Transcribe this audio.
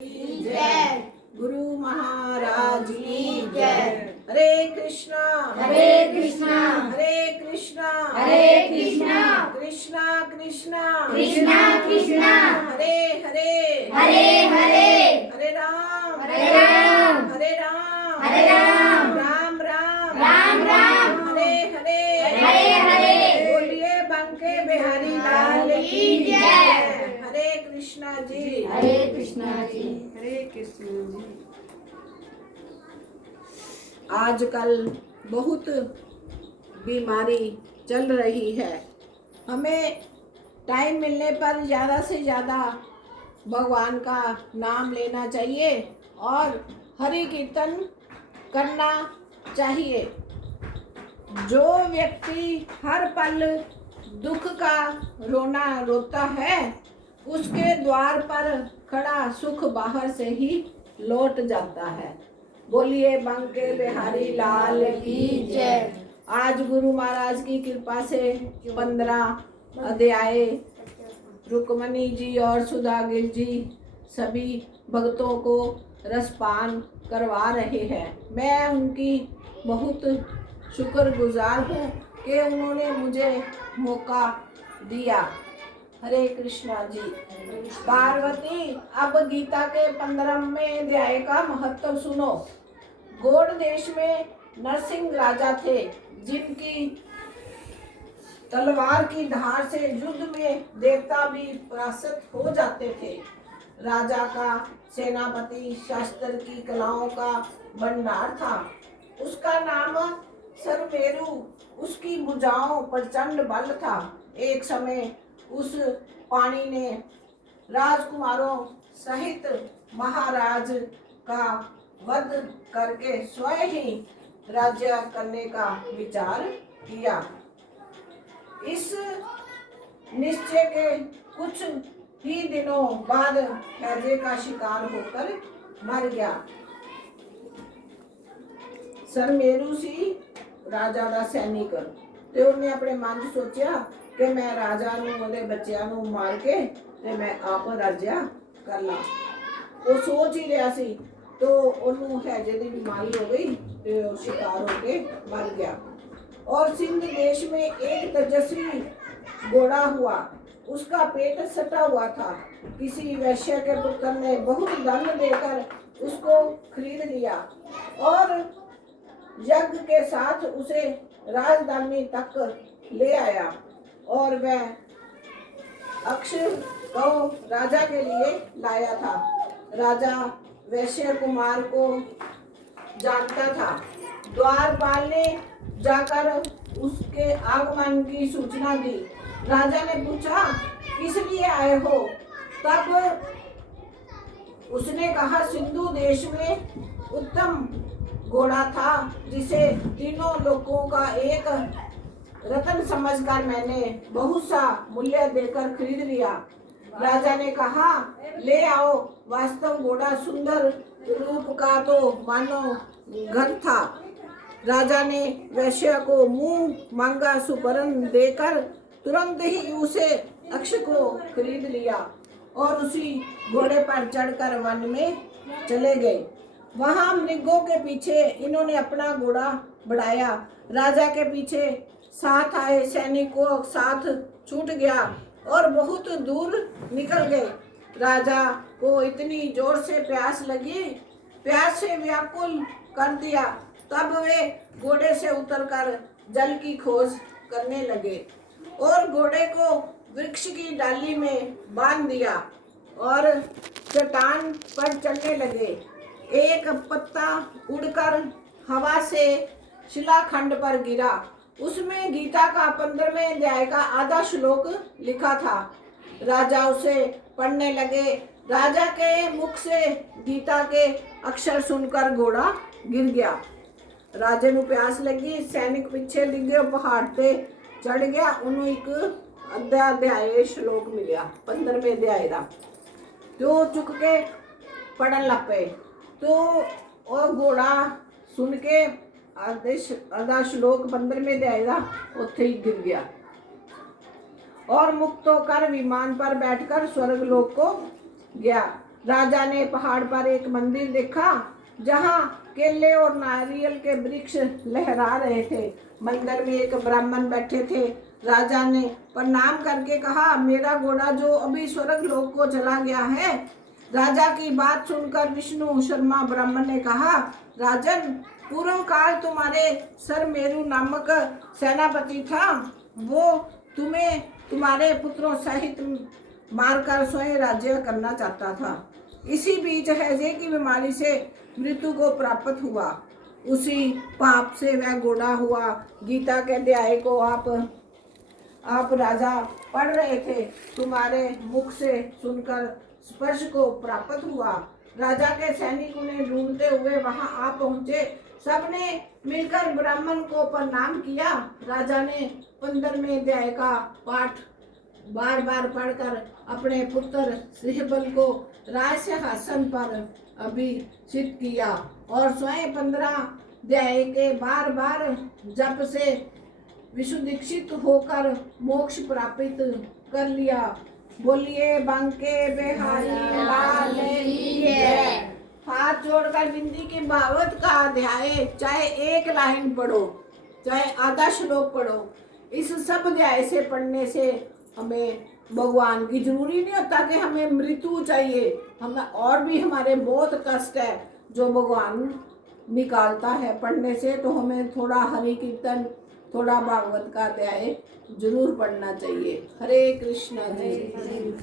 जय। गुरु महाराज की जय। हरे कृष्णा हरे कृष्णा हरे कृष्णा हरे कृष्णा कृष्णा कृष्णा कृष्णा कृष्णा हरे हरे हरे हरे हरे राम हरे राम हरे राम हरे राम राम राम राम राम हरे हरे हरे हरे बोलिए बांके बिहारी लाल की जय। हरे कृष्णा जी हरे कृष्णा जी हरे कृष्ण जी। आजकल बहुत बीमारी चल रही है। हमें टाइम मिलने पर ज़्यादा से ज़्यादा भगवान का नाम लेना चाहिए और हरि कीर्तन करना चाहिए। जो व्यक्ति हर पल दुख का रोना रोता है, उसके द्वार पर खड़ा सुख बाहर से ही लौट जाता है। बोलिए बांके बिहारी लाल की जय। आज गुरु महाराज की कृपा से 15 अध्याय रुक्मणी जी और सुदागिर जी सभी भक्तों को रसपान करवा रहे हैं। मैं उनकी बहुत शुक्रगुजार हूँ कि उन्होंने मुझे मौका दिया। हरे कृष्णा जी। पार्वती, अब गीता के 15वें अध्याय का महत्व सुनो। गौड़ देश में नरसिंह राजा थे, जिनकी तलवार की धार से युद्ध में देवता भी परास्त हो जाते थे। राजा का सेनापति शास्त्र की कलाओं का भंडार था। उसका नाम सरमेरु, उसकी भुजाओं प्रचंड बल था। एक समय उस पानी ने राजकुमारों सहित महाराज का वध करके स्वयं ही राज्य करने का विचार किया। इस निश्चय के कुछ ही दिनों बाद हैजे का शिकार होकर मर गया। सरमेरु सी राजा का सैनिक ते उन्हें अपने मन च सोचा कि मैं राजा नूं ओदे बच्चियां नूं मार के ते मैं आप राज्य कर ला। वो सोच ही रहा सी तो उन्होंने हैजे की बीमारी हो गई ते वो शिकार होके मर गया। और सिंध देश में एक तेजस्वी घोड़ा हुआ, उसका पेट सटा हुआ था। किसी वैश्य के पुत्र ने बहुत धन देकर उसको खरीद लिया और यज्ञ के साथ उसे राजधानी तक ले आया और वह अक्षय को राजा के लिए लाया था। राजा वैश्य कुमार को जानता था। द्वारपाल ने जाकर उसके आगमन की सूचना दी। राजा ने पूछा, किस लिए आए हो? तब उसने कहा, सिंधु देश में उत्तम घोड़ा था जिसे तीनों लोगों का एक रत्न समझकर मैंने बहुत सा मूल्य देकर खरीद लिया। राजा ने कहा, ले आओ। वास्तव घोड़ा सुंदर रूप का तो मानो घर था। राजा ने वैश्य को मुंह मांगा सुवर्ण देकर तुरंत ही उसे अक्ष को खरीद लिया और उसी घोड़े पर चढ़कर वन में चले गए। वहां मृगों के पीछे इन्होंने अपना घोड़ा बढ़ाया। राजा के पीछे साथ आए सैनिकों साथ छूट गया और बहुत दूर निकल गए। राजा को इतनी जोर से प्यास लगी, प्यास से व्याकुल कर दिया। तब वे घोड़े से उतरकर जल की खोज करने लगे और घोड़े को वृक्ष की डाली में बांध दिया और चट्टान पर चढ़ने लगे। एक पत्ता उड़कर हवा से शिलाखंड पर गिरा। उसमें गीता का 15वें अध्याय का आधा श्लोक लिखा था। राजा उसे पढ़ने लगे। राजा के मुख से गीता के अक्षर सुनकर घोड़ा गिर गया। राजे ਨੂੰ प्यास लगी, सैनिक पीछे डिगे, पहाड़ पे चढ़ गया। उन्होंने एक अद्धा अध्याय श्लोक मिलिया 15वें अध्याय का, तो चुक के पढ़न लग पे। तो वो घोड़ा सुन के आधा श्लोक 15वें अध्याय का उत्थे ही गिर गया और मुक्त होकर विमान पर बैठकर स्वर्ग लोक को गया। राजा ने पहाड़ पर एक मंदिर देखा जहाँ केले और नारियल के वृक्ष लहरा रहे थे। मंदिर में एक ब्राह्मण बैठे थे। राजा ने प्रणाम करके कहा, मेरा घोड़ा जो अभी स्वर्ग लोक को चला गया है। राजा की बात सुनकर विष्णु शर्मा ब्राह्मण ने कहा, राजन, पूर्व काल तुम्हारे सर मेरु नामक सेनापति था। वो तुम्हें तुम्हारे पुत्रों सहित मारकर स्वयं राज्य करना चाहता था। इसी बीच हैजे की बीमारी से मृत्यु को प्राप्त हुआ। उसी पाप से वह घोड़ा हुआ। गीता के अध्याय को आप राजा पढ़ रहे थे। तुम्हारे मुख से सुनकर स्पर्श को प्राप्त हुआ। राजा के सैनिक उन्हें ढूंढते हुए वहां आ पहुंचे। सबने मिलकर ब्राह्मण को प्रणाम किया। राजा ने 15वें अध्याय का पाठ बार बार पढ़कर अपने पुत्र सिहबल को राज सिंहासन पर अभिषिक्त किया और स्वयं 15 अध्याय के बार बार जप से विशुद्धीक्षित होकर मोक्ष प्राप्त कर लिया। बोलिए बांके बिहारी लाल की जय। हाथ जोड़कर बिंदी की भागवत का अध्याय चाहे एक लाइन पढ़ो चाहे आधा श्लोक पढ़ो, इस सब अध्याय से पढ़ने से हमें भगवान की जरूरी नहीं होता कि हमें मृत्यु चाहिए। हमें और भी हमारे बहुत कष्ट है जो भगवान निकालता है पढ़ने से। तो हमें थोड़ा हरि कीर्तन, थोड़ा भागवत का अध्याय जरूर पढ़ना चाहिए। हरे कृष्णा जी।